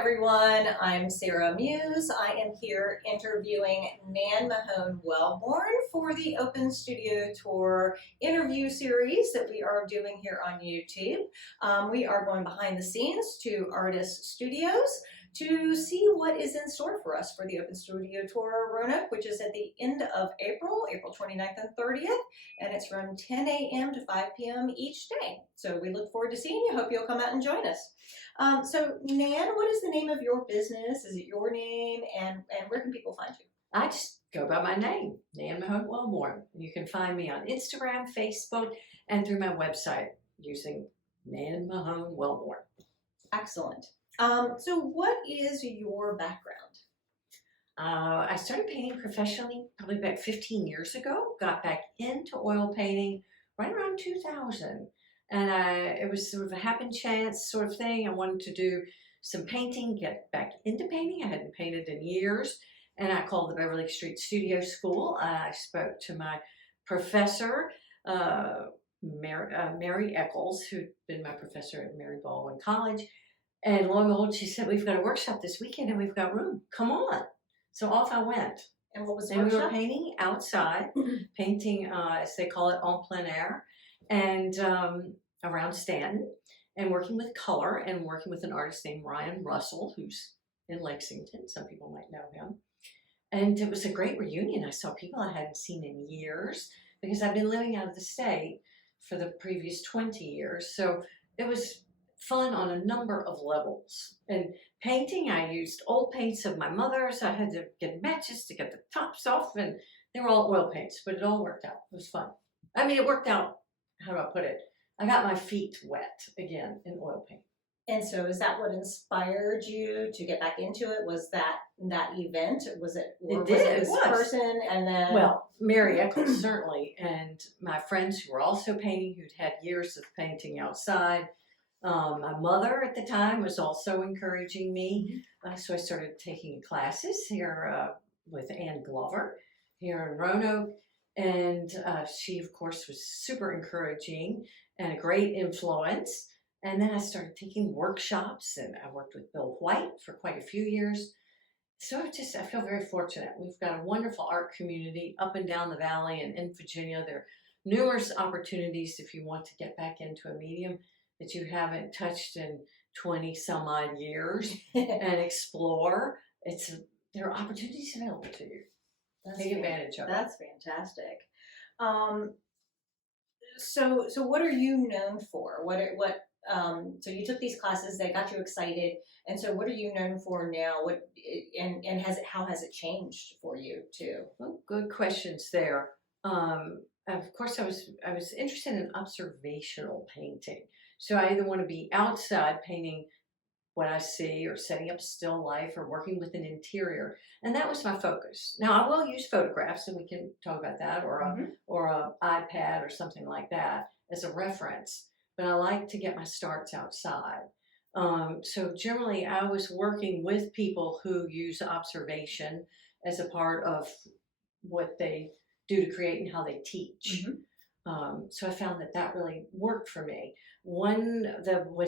everyone. I'm Sarah Muse. I am here interviewing Nan Mahone Wellborn for the Open Studio Tour interview series that we are doing here on YouTube. We are going behind the scenes to Artist Studios to see what is in store for us for the Open Studio Tour Roanoke, which is at the end of April, April 29th and 30th, and it's from 10 a.m. to 5 p.m. each day. So we look forward to seeing you. Hope you'll come out and join us. So Nan, what is the name of your business? Is it your name? And where can people find you? I just go by my name, Nan Mahone Wellborn. You can find me on Instagram, Facebook, and through my website using Nan Mahone Wellborn. Excellent. So what is your background? I started painting professionally probably about 15 years ago. Got back into oil painting right around 2000. And it was sort of a happen chance sort of thing. I wanted to do some painting, get back into painting. I hadn't painted in years. And I called the Beverly Street Studio School. I spoke to my professor, Mary Eccles, who'd been my professor at Mary Baldwin College. And lo and behold, she said, "We've got a workshop this weekend and we've got room. Come on." So off I went. And what was the workshop? And we were painting outside, painting, as they call it, en plein air, and around Stanton, and working with color and working with an artist named Ryan Russell, who's in Lexington. Some people might know him. And it was a great reunion. I saw people I hadn't seen in years because I've been living out of the state for the previous 20 years. So it was fun on a number of levels. And painting, I used old paints of my mother's. I had to get matches to get the tops off, and they were all oil paints, but it all worked out. It was fun. I mean, it worked out, how do I put it? I got my feet wet again in oil paint. And so is that what inspired you to get back into it? Was that event? Was it? Or it did. Was it this person? And then. Well, Mary Eccles, certainly. And my friends who were also painting, who'd had years of painting outside. My mother at the time was also encouraging me. So I started taking classes here with Ann Glover here in Roanoke. And she, of course, was super encouraging and a great influence. And then I started taking workshops, and I worked with Bill White for quite a few years. So I feel very fortunate. We've got a wonderful art community up and down the valley and in Virginia. There are numerous opportunities if you want to get back into a medium that you haven't touched in 20 some odd years and explore. There are opportunities available to you. Take advantage of it. That's fantastic. So what are you known for? So you took these classes, they got you excited, and so what are you known for now? How has it changed for you too? Well, good questions there. Of course, I was interested in observational painting. So I either want to be outside painting what I see, or setting up still life, or working with an interior, and that was my focus. Now I will use photographs, and we can talk about that, or a iPad or something like that as a reference. But I like to get my starts outside. So generally, I was working with people who use observation as a part of what they do to create and how they teach. So I found that really worked for me. What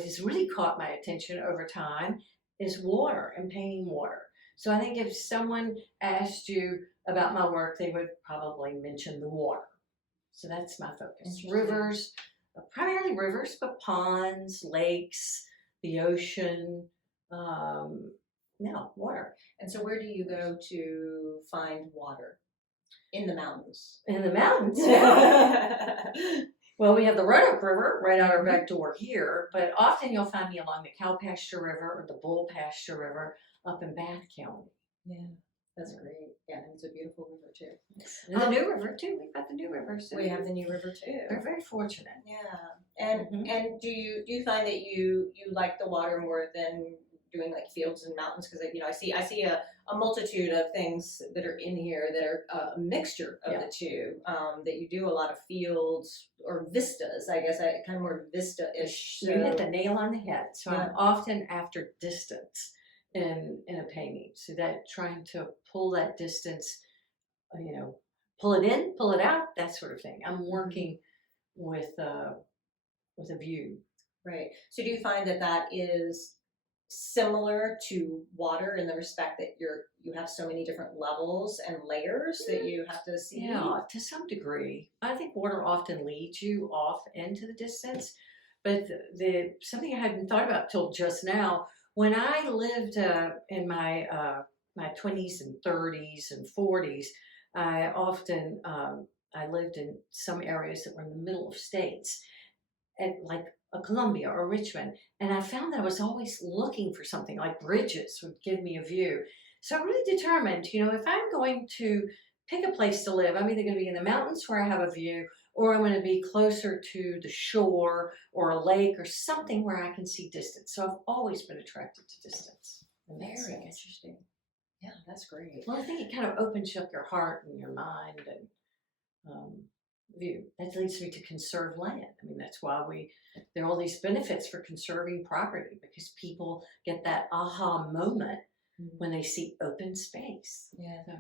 has really caught my attention over time is water and painting water. So I think if someone asked you about my work, they would probably mention the water. So that's my focus. Rivers, primarily rivers, but ponds, lakes, the ocean, water. And so where do you go to find water? In the mountains. In the mountains? Well, we have the Roanoke River right out our back door here, but often you'll find me along the Cow Pasture River or the Bull Pasture River up in Bath County. Yeah, that's great. Yeah, and it's a beautiful river too. And the New River too. We've got the New River. So we have the New River too. We're very fortunate. Yeah, and do you find that you like the water more than doing like fields and mountains? Because I see a multitude of things that are in here that are a mixture of the two. That you do a lot of fields or vistas. I guess kind of more vista-ish. So. You hit the nail on the head. So I'm often after distance in a painting. So that trying to pull that distance, pull it in, pull it out, that sort of thing. I'm working with a view. Right. So do you find that is similar to water in the respect that you have so many different levels and layers that you have to see? Yeah, to some degree. I think water often leads you off into the distance, but the something I hadn't thought about till just now. When I lived in my 20s and 30s and 40s, I often I lived in some areas that were in the middle of states, and like Columbia or Richmond, and I found that I was always looking for something like bridges would give me a view. So I really determined, if I'm going to pick a place to live, I'm either going to be in the mountains where I have a view, or I'm going to be closer to the shore or a lake or something where I can see distance. So I've always been attracted to distance. Very interesting. Yeah, that's great. Well, I think it kind of opens up your heart and your mind and view. That leads me to conserve land. I mean, that's why there are all these benefits for conserving property, because people get that aha moment when they see open space. Yeah. So,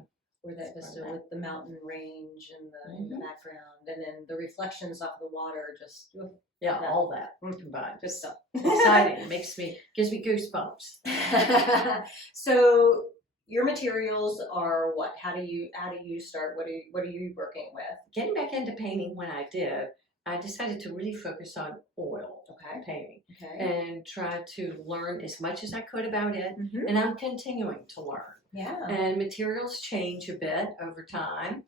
or that vista with the mountain range and in the background, and then the reflections off the water, just all that combined. Just stuff. Exciting. Gives me goosebumps. So your materials are what? How do you start? What are you working with? Getting back into painting when I did, I decided to really focus on oil painting and try to learn as much as I could about it. And I'm continuing to learn. Yeah. And materials change a bit over time.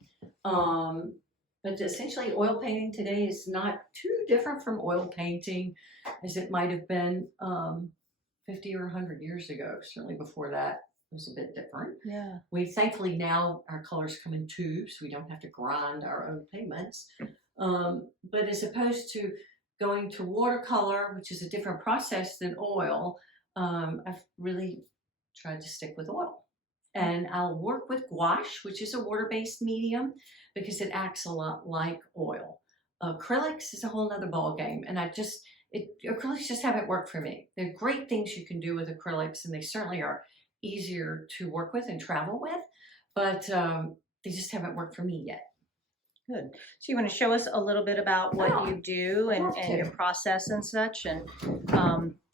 But essentially oil painting today is not too different from oil painting as it might have been 50 or 100 years ago. Certainly before that, it was a bit different. Yeah. We thankfully now our colors come in tubes. We don't have to grind our own pigments. But as opposed to going to watercolor, which is a different process than oil, I've really tried to stick with oil. And I'll work with gouache, which is a water-based medium, because it acts a lot like oil. Acrylics is a whole other ball game, and acrylics just haven't worked for me. There are great things you can do with acrylics, and they certainly are easier to work with and travel with, but they just haven't worked for me yet. Good. So you want to show us a little bit about what you do and your process and such, and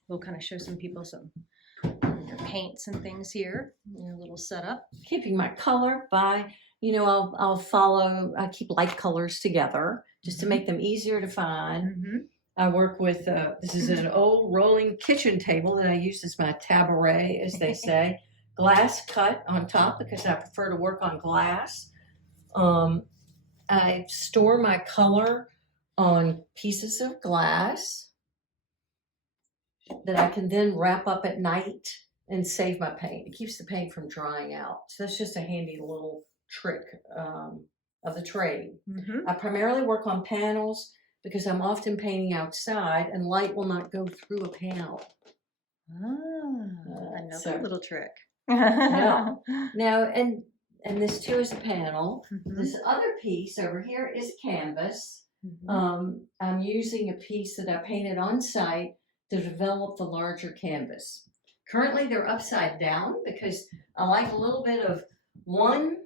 we'll kind of show some people some your paints and things here, your little setup. Keeping my color by, I keep light colors together just to make them easier to find. I work with, this is an old rolling kitchen table that I use as my tabaret, as they say. Glass cut on top because I prefer to work on glass. I store my color on pieces of glass that I can then wrap up at night and save my paint. It keeps the paint from drying out. So that's just a handy little trick of the trade. I primarily work on panels because I'm often painting outside and light will not go through a panel. Another little trick. Yeah. Now, and this too is a panel. This other piece over here is canvas. I'm using a piece that I painted on site to develop the larger canvas. Currently they're upside down because I like a little bit of one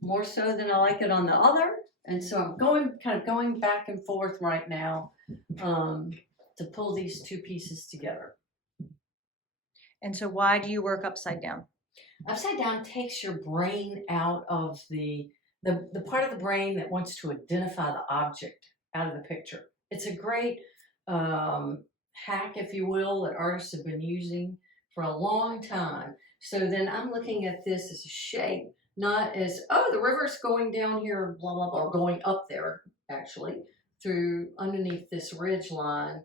more so than I like it on the other. And so I'm going back and forth right now to pull these two pieces together. And so why do you work upside down? Upside down takes your brain out of the part of the brain that wants to identify the object out of the picture. It's a great hack, if you will, that artists have been using for a long time. So then I'm looking at this as a shape, not as, the river's going down here, blah, blah, blah, or going up there, actually, through underneath this ridge line.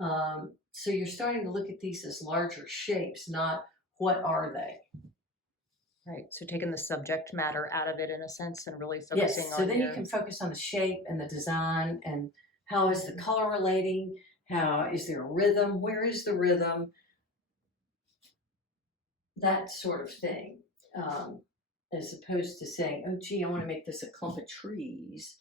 So you're starting to look at these as larger shapes, not what are they. Right, so taking the subject matter out of it in a sense and really focusing on so then you can focus on the shape and the design and how is the color relating, how is there a rhythm, where is the rhythm, that sort of thing, as opposed to saying, oh gee, I want to make this a clump of trees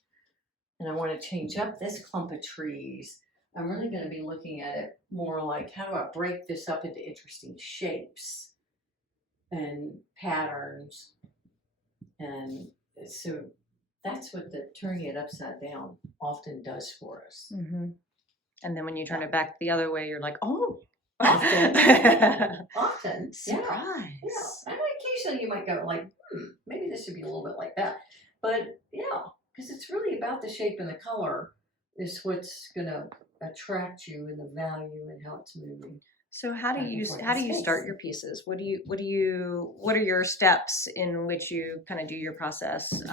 and I want to change up this clump of trees. I'm really going to be looking at it more like, how do I break this up into interesting shapes and patterns? And so that's what the turning it upside down often does for us. And then when you turn it back the other way, you're like, oh, Often. Often. Surprise. Yeah. And occasionally you might go like, maybe this should be a little bit like that. But yeah, because it's really about the shape and the color is what's going to attract you and the value and how it's moving. So how do you Space. start your pieces? What are your steps in which you kind of do your process?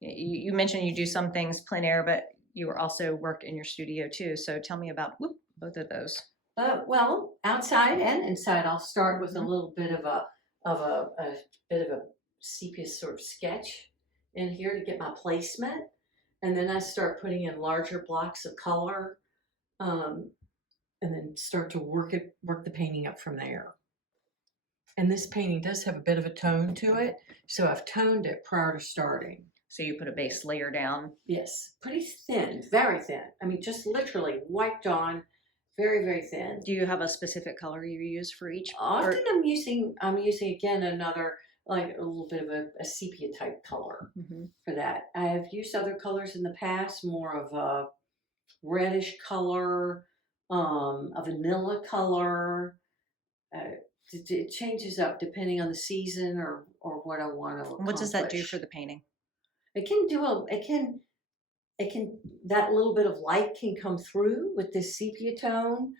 You mentioned you do some things plein air, but you also work in your studio too. So tell me about both of those. Well, outside and inside, I'll start with a little bit of a bit of a sepia sort of sketch in here to get my placement, and then I start putting in larger blocks of color, and then start to work the painting up from there. And this painting does have a bit of a tone to it, so I've toned it prior to starting. So you put a base layer down? Yes, pretty thin, very thin. I mean, just literally wiped on. Very, very thin. Do you have a specific color you use for each? Often I'm using again another, like a little bit of a sepia type color for that. I have used other colors in the past, more of a reddish color, a vanilla color. It changes up depending on the season or what I want to accomplish. What does that do for the painting? It can that little bit of light can come through with this sepia tone.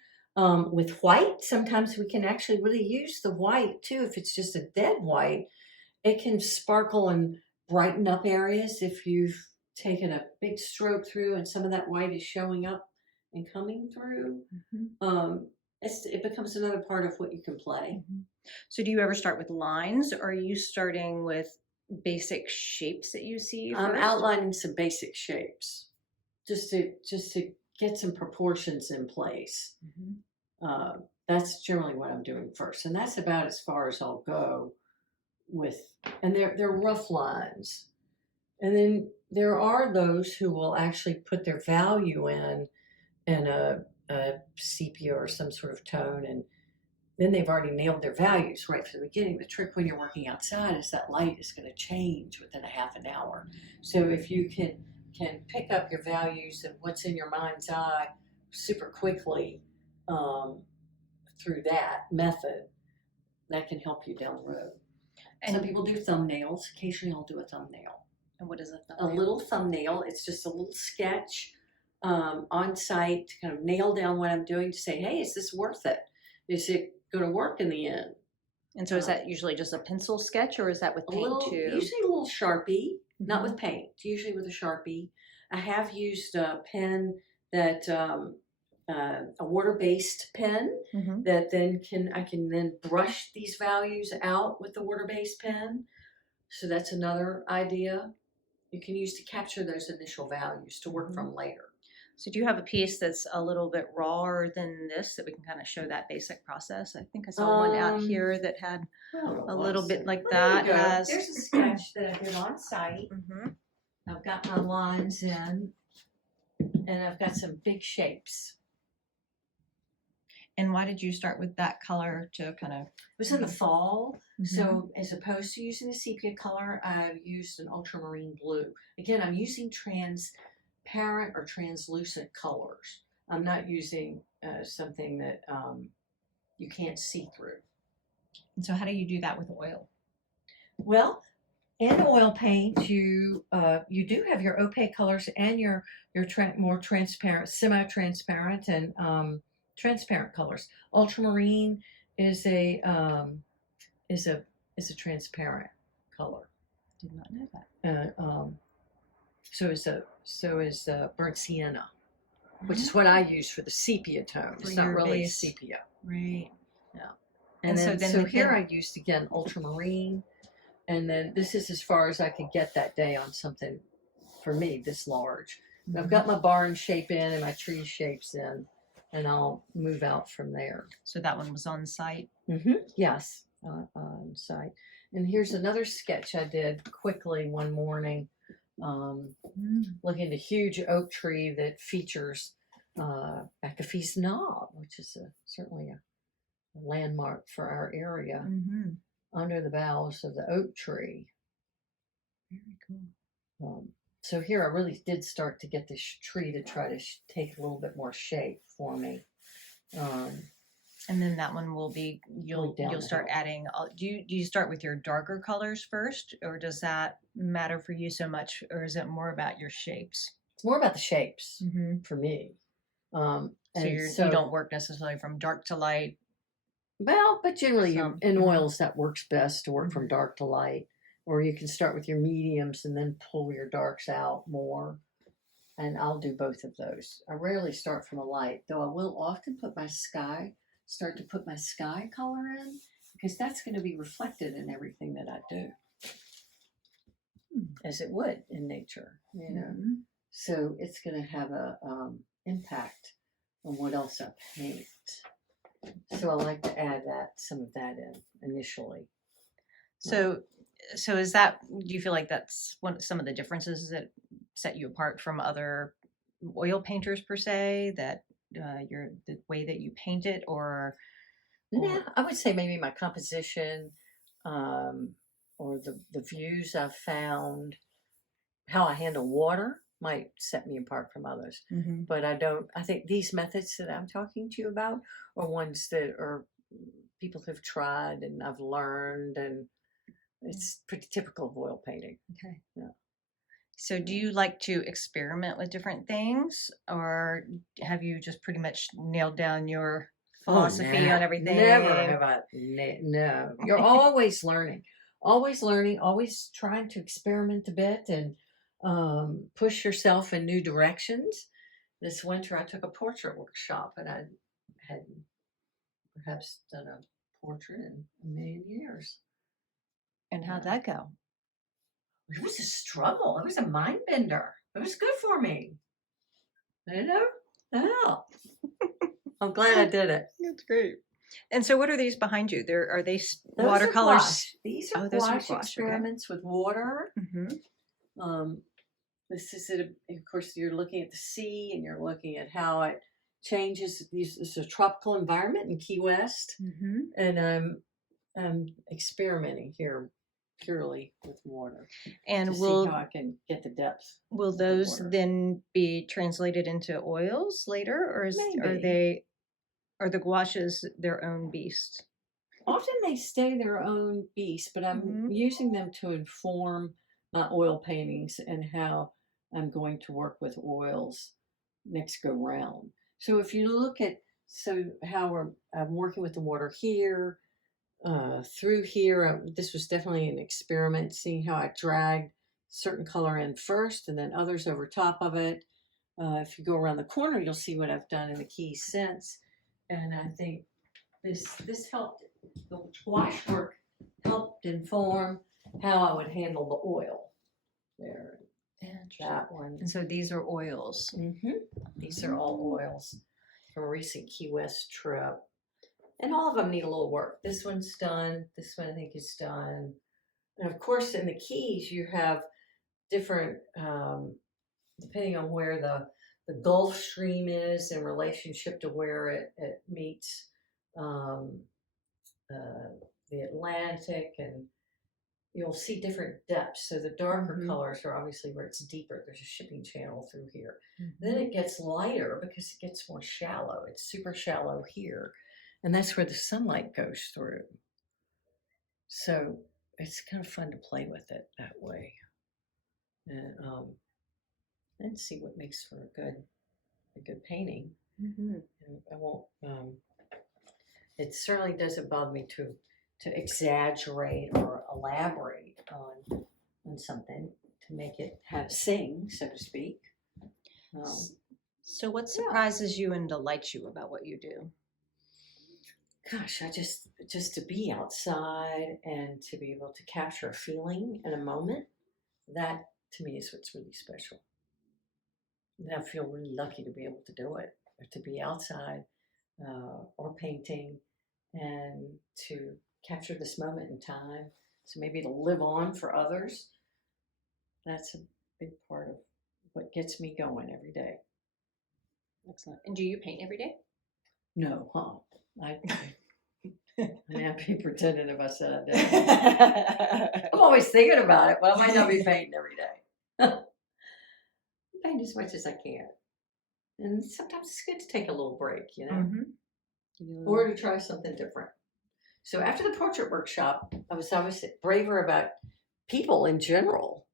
With white, sometimes we can actually really use the white too. If it's just a dead white, it can sparkle and brighten up areas if you've taken a big stroke through and some of that white is showing up and coming through. It becomes another part of what you can play. So do you ever start with lines, or are you starting with basic shapes that you see? I'm outlining some basic shapes just to get some proportions in place. That's generally what I'm doing first, and that's about as far as I'll go with. And they're rough lines, and then there are those who will actually put their value in a sepia or some sort of tone, and then they've already nailed their values right from the beginning. The trick when you're working outside is that light is going to change within a half an hour. So if you can pick up your values and what's in your mind's eye super quickly through that method, that can help you down the road. And some people do thumbnails. Occasionally I'll do a thumbnail. And what is a thumbnail? A little thumbnail. It's just a little sketch on site to kind of nail down what I'm doing to say, hey, is this worth it? Is it going to work in the end? And so is that usually just a pencil sketch, or is that with paint too? Usually a little Sharpie, not with paint, usually with a Sharpie. I have used a pen that, a water-based pen that then I can then brush these values out with the water-based pen. So that's another idea you can use to capture those initial values to work from later. So do you have a piece that's a little bit rawer than this that we can kind of show that basic process? I think I saw one out here that had a little bit like that. There's a sketch that I did on site. I've got my lines in, and I've got some big shapes. And why did you start with that color to kind of? It was in the fall, so as opposed to using the sepia color, I've used an ultramarine blue. Again, I'm using transparent or translucent colors. I'm not using something that you can't see through. And so how do you do that with oil? Well, in oil paint, you do have your opaque colors and your more transparent, semi-transparent, and transparent colors. Ultramarine is a transparent color. Did not know that. So is burnt sienna, which is what I use for the sepia tone. It's not really sepia. Right. Yeah. And then here I used again ultramarine, and then this is as far as I could get that day on something for me this large. I've got my barn shape in and my tree shapes in, and I'll move out from there. So that one was on site? Yes, on site. And here's another sketch I did quickly one morning, looking at a huge oak tree that features McAfee's Knob, which is certainly a landmark for our area, under the boughs of the oak tree. Very cool. So here I really did start to get this tree to try to take a little bit more shape for me. And then that one will be, you'll down the start hill. adding, do you start with your darker colors first, or does that matter for you so much, or is it more about your shapes? It's more about the shapes Mm-hmm. for me. So you don't work necessarily from dark to light. Well, but generally in oils that works best to work from Mhm. dark to light, or you can start with your mediums and then pull your darks out more. And I'll do both of those. I rarely start from a light, though I will often start to put my sky color in, because that's going to be reflected in everything that I do, as it would in nature, you know. Mhm. So it's going to have a impact on what else I paint. So I like to add some of that in initially. So is that, do you feel like that's some of the differences that set you apart from other oil painters per se, that the way that you paint it, or Yeah, I would say maybe my composition, or the views I've found, how I handle water might set me apart from others. Mhm. But I think these methods that I'm talking to you about are ones that are people have tried and I've learned, and it's pretty typical of oil painting. Okay. Yeah. So do you like to experiment with different things, or have you just pretty much nailed down your philosophy on everything? Never have I. No, you're always learning, always trying to experiment a bit and push yourself in new directions. This winter, I took a portrait workshop, and I had perhaps done a portrait in a million years. And how'd that go? It was a struggle. It was a mind bender. It was good for me. You know? Yeah. I'm glad I did it. That's great. And so what are these behind you? Are they Those watercolors? Are gouache. These are those are gouache gouache, experiments with water. Mm-hmm. This is it. Of course, you're looking at the sea, and you're looking at how it changes. This is a tropical environment in Key West, Mm-hmm. and I'm experimenting here purely with water, And to see how I can get the depth. will those then be translated into oils later, or Maybe. are the gouaches their own beast? Often they stay their own beast, but I'm using them to inform my oil paintings and how I'm going to work with oils next go round. So if you look at how I'm working with the water here, through here, this was definitely an experiment, seeing how I dragged certain color in first and then others over top of it. If you go around the corner, you'll see what I've done in the keys since, and I think this helped. The wash work helped inform how I would handle the oil. There, that one. And so these are oils. Mm-hmm. These are all oils from a recent Key West trip. And all of them need a little work. This one's done. This one I think is done. And of course, in the Keys, you have different, depending on where the Gulf Stream is in relationship to where it meets the Atlantic, and you'll see different depths. So the darker colors are obviously where it's deeper. There's a shipping channel through here. Then it gets lighter because it gets more shallow. It's super shallow here. And that's where the sunlight goes through. So it's kind of fun to play with it that way. And see what makes for a good painting. I won't it certainly doesn't bother me to exaggerate or elaborate on something to make it sing, so to speak. So what surprises you and delights you about what you do? Gosh, I just to be outside and to be able to capture a feeling in a moment, that to me is what's really special. And I feel really lucky to be able to do it, or to be outside or painting, and to capture this moment in time. So maybe to live on for others. That's a big part of what gets me going every day. Excellent. And do you paint every day? No, I'd be pretending if I said I did. I'm always thinking about it, but I might not be painting every day. Paint as much as I can. And sometimes it's good to take a little break, you know? or to try something different. So after the portrait workshop, I was braver about people in general.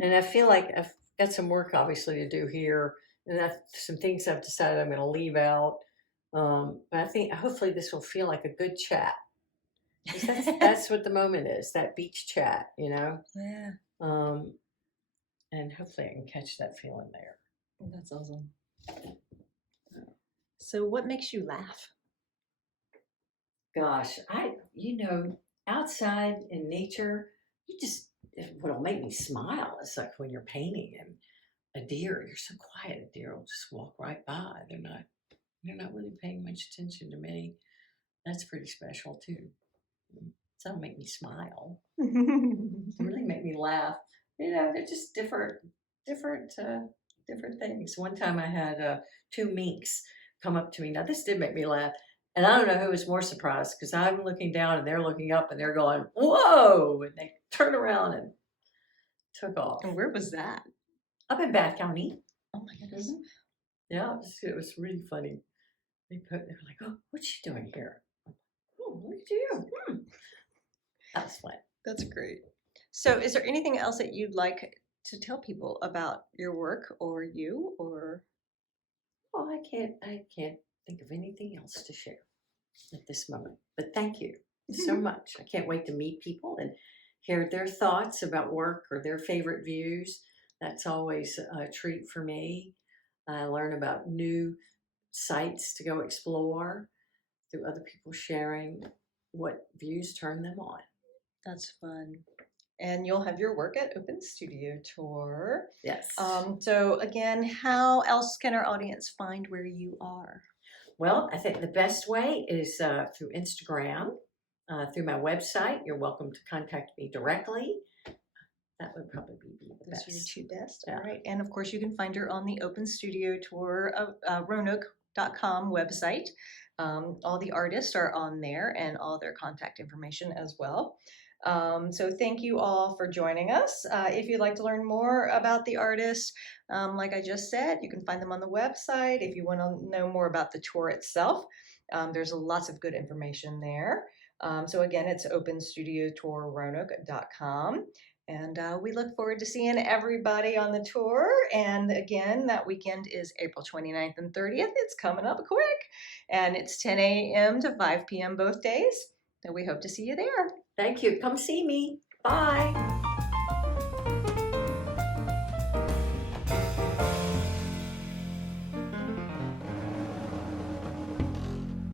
And I feel like I've got some work obviously to do here, and some things I've decided I'm going to leave out. But I think hopefully this will feel like a good chat. That's what the moment is, that beach chat, you know? Yeah. And hopefully I can catch that feeling there. That's awesome. So what makes you laugh? Gosh, outside in nature, what'll make me smile is like when you're painting and a deer, you're so quiet, a deer will just walk right by. They're not really paying much attention to me. That's pretty special too. So that'll make me smile. They really make me laugh. They're just different things. One time I had 2 minks come up to me. Now this did make me laugh. And I don't know who was more surprised because I'm looking down and they're looking up and they're going, whoa! And they turned around and took off. And where was that? Up in Bath County. Oh my goodness. Mm-hmm. Yeah, it was really funny. They were like, oh, what's she doing here? Oh, look at you. That was fun. That's great. So is there anything else that you'd like to tell people about your work or you or? Oh, I can't think of anything else to share at this moment. But thank you so much. I can't wait to meet people and hear their thoughts about work or their favorite views. That's always a treat for me. I learn about new sites to go explore through other people sharing what views turn them on. That's fun. And you'll have your work at Open Studio Tour. Yes. So again, how else can our audience find where you are? Well, I think the best way is through Instagram, through my website. You're welcome to contact me directly. That would probably be the best. Those are your 2 best. Yeah. All right. And of course, you can find her on the Open Studio Tour Roanoke.com website. All the artists are on there and all their contact information as well. So thank you all for joining us. If you'd like to learn more about the artists, like I just said, you can find them on the website. If you want to know more about the tour itself, there's lots of good information there. So again, it's openstudiotourroanoke.com. And we look forward to seeing everybody on the tour. And again, that weekend is April 29th and 30th. It's coming up quick. And it's 10 a.m. to 5 p.m. both days. And we hope to see you there. Thank you. Come see me. Bye.